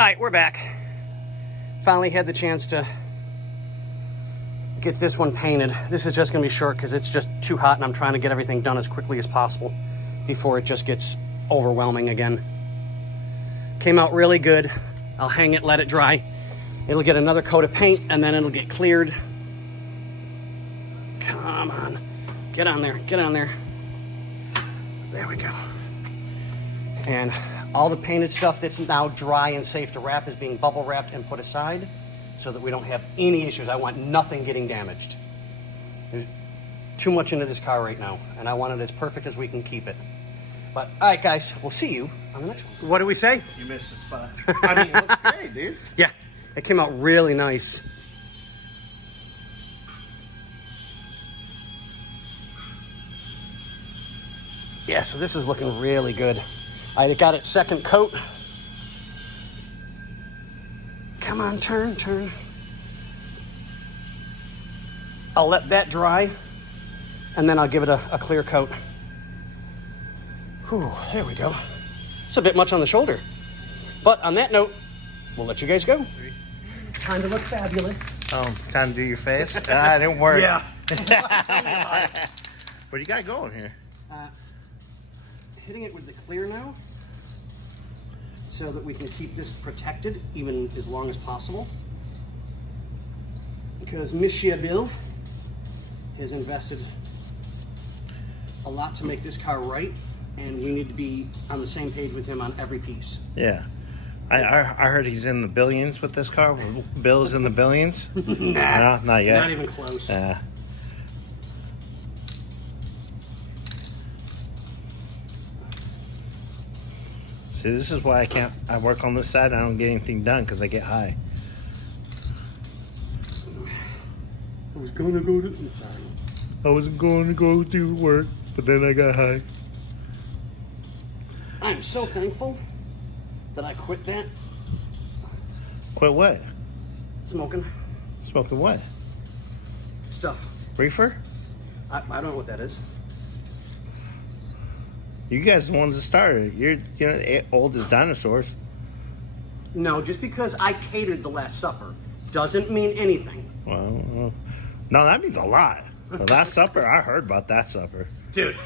right, we're back. Finally had the chance to get this one painted. This is just gonna be short because it's just too hot and I'm trying to get everything done as quickly as possible before it just gets overwhelming again. Came out really good. I'll hang it, let it dry. It'll get another coat of paint and then it'll get cleared. Come on, get on there, get on there. There we go. And all the painted stuff that's now dry and safe to wrap is being bubble wrapped and put aside so that we don't have any issues. I want nothing getting damaged. There's too much into this car right now, and I want it as perfect as we can keep it. But, all right, guys, we'll see you on the next one. What do we say? You missed the spot. I mean, it looks great, dude. Yeah, it came out really nice. Yeah, so this is looking really good. I got its second coat. Come on, turn. I'll let that dry, and then I'll give it a clear coat. Whew, there we go. It's a bit much on the shoulder. But on that note, we'll let you guys go. Time to look fabulous. Oh, time to do your face? It didn't work. Yeah. What do you got going here? Hitting it with the clear now so that we can keep this protected even as long as possible, because Monsieur Bill has invested a lot to make this car right, and we need to be on the same page with him on every piece. Yeah. I heard he's in the billions with this car. Bill's in the billions? Nah, No, not yet. not even close. See, this is why I work on this side. I don't get anything done because I get high. I was gonna go to. I'm sorry. I was going to go do work, but then I got high. I'm so thankful that I quit that Quit what? smoking Smoking what? stuff. Reefer? I don't know what that is. You guys are the ones that started it. You're old as dinosaurs. No, just because I catered the Last Supper doesn't mean anything. Well, no, that means a lot. The Last Supper, I heard about that supper. Dude.